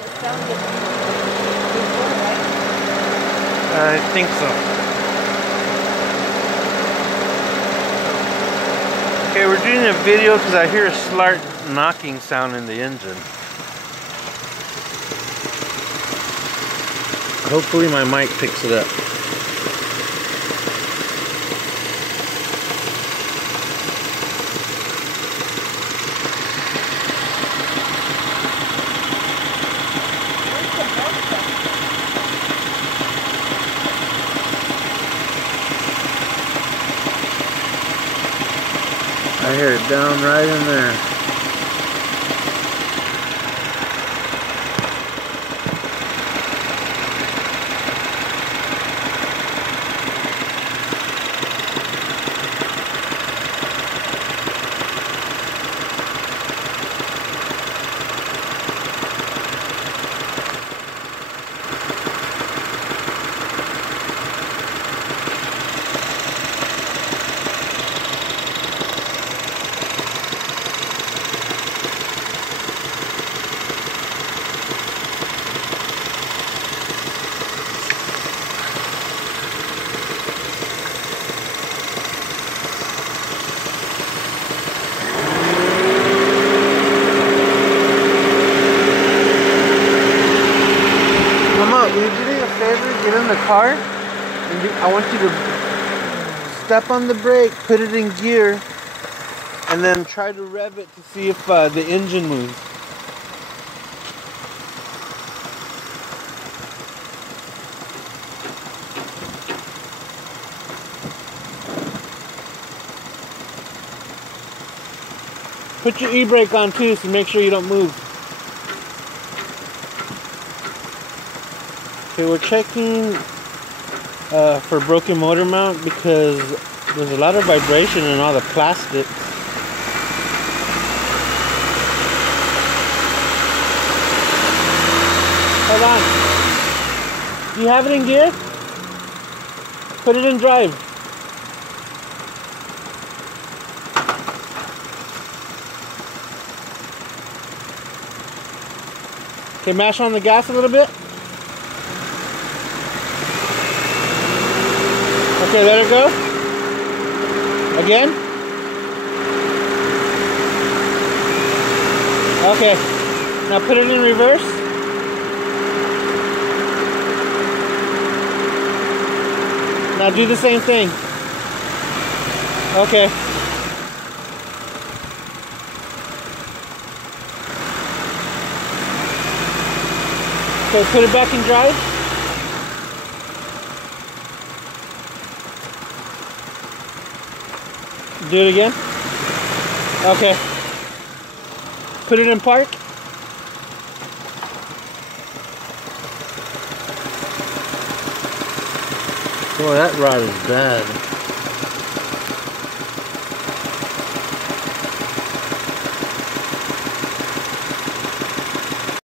I think so. Okay, we're doing a video because I hear a slight knocking sound in the engine. Hopefully my mic picks it up. I hear it down right in there. Will you do me a favor? Get in the car, and I want you to step on the brake, put it in gear, and then try to rev it to see if the engine moves. Put your e-brake on too, so make sure you don't move. Okay, we're checking for broken motor mount because there's a lot of vibration in all the plastics. Hold on. Do you have it in gear? Put it in drive. Okay, mash on the gas a little bit. Okay, let it go. Again. Okay, now put it in reverse. Now do the same thing. Okay. Okay, put it back in drive. Do it again. Okay. Put it in park. Boy, that rod is bad.